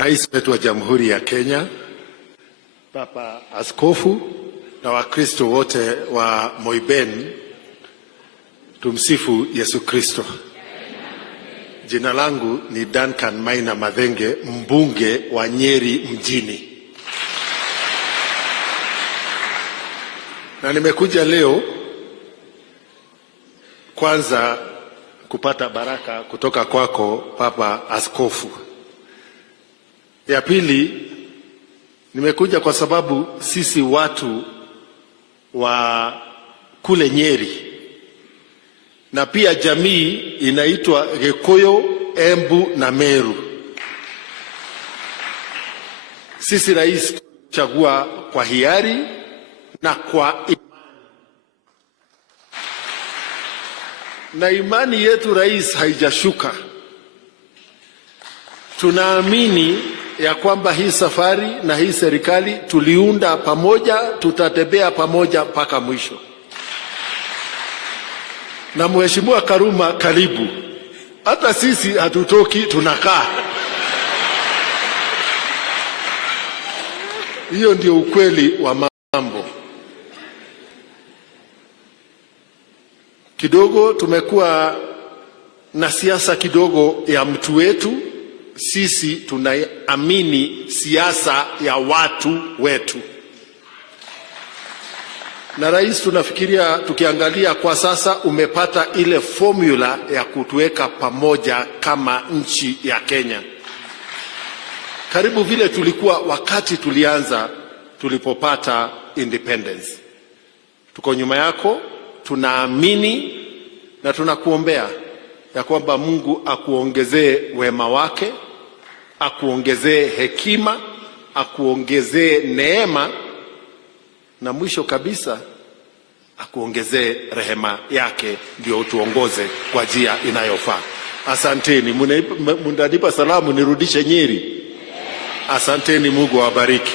Rais wetu wa Jamhuri ya Kenya, Papa Askofu na Wakristo wote wa Moiben, tumsifu Yesu Kristo. Jina langu ni Duncan Maina Mathenge, mbunge wa Nyeri mjini. Na nimekuja leo kwanza kupata baraka kutoka kwako Papa Askofu. Ya pili, nimekuja kwa sababu sisi watu wa kule Nyeri na pia jamii inaitwa Gikuyu, Embu na Meru. Sisi rais chagua kwa hiari na kwa imani. Na imani yetu rais haijashuka. Tunaamini ya kwamba hii safari na hii serikali tuliunda pamoja, tutatembea pamoja mpaka mwisho. Na Mheshimiwa Karuma, karibu. Hata sisi hatutoki, tunakaa. Hiyo ndio ukweli wa mambo. Kidogo tumekuwa na siasa kidogo ya mtu wetu. Sisi tunaamini siasa ya watu wetu. Na rais, tunafikiria tukiangalia kwa sasa umepata ile formula ya kutuweka pamoja kama nchi ya Kenya. Karibu vile tulikuwa wakati tulipopata independence. Tuko nyuma yako, tunaamini na tunakuombea ya kwamba Mungu akuongezee wema wake, akuongezee hekima, akuongezee neema, na mwisho kabisa akuongezee rehema yake, ndio utuongoze kwa njia inayofaa. Asanteni. Mnanipa salamu nirudishe Nyeri? Asanteni, Mungu awabariki.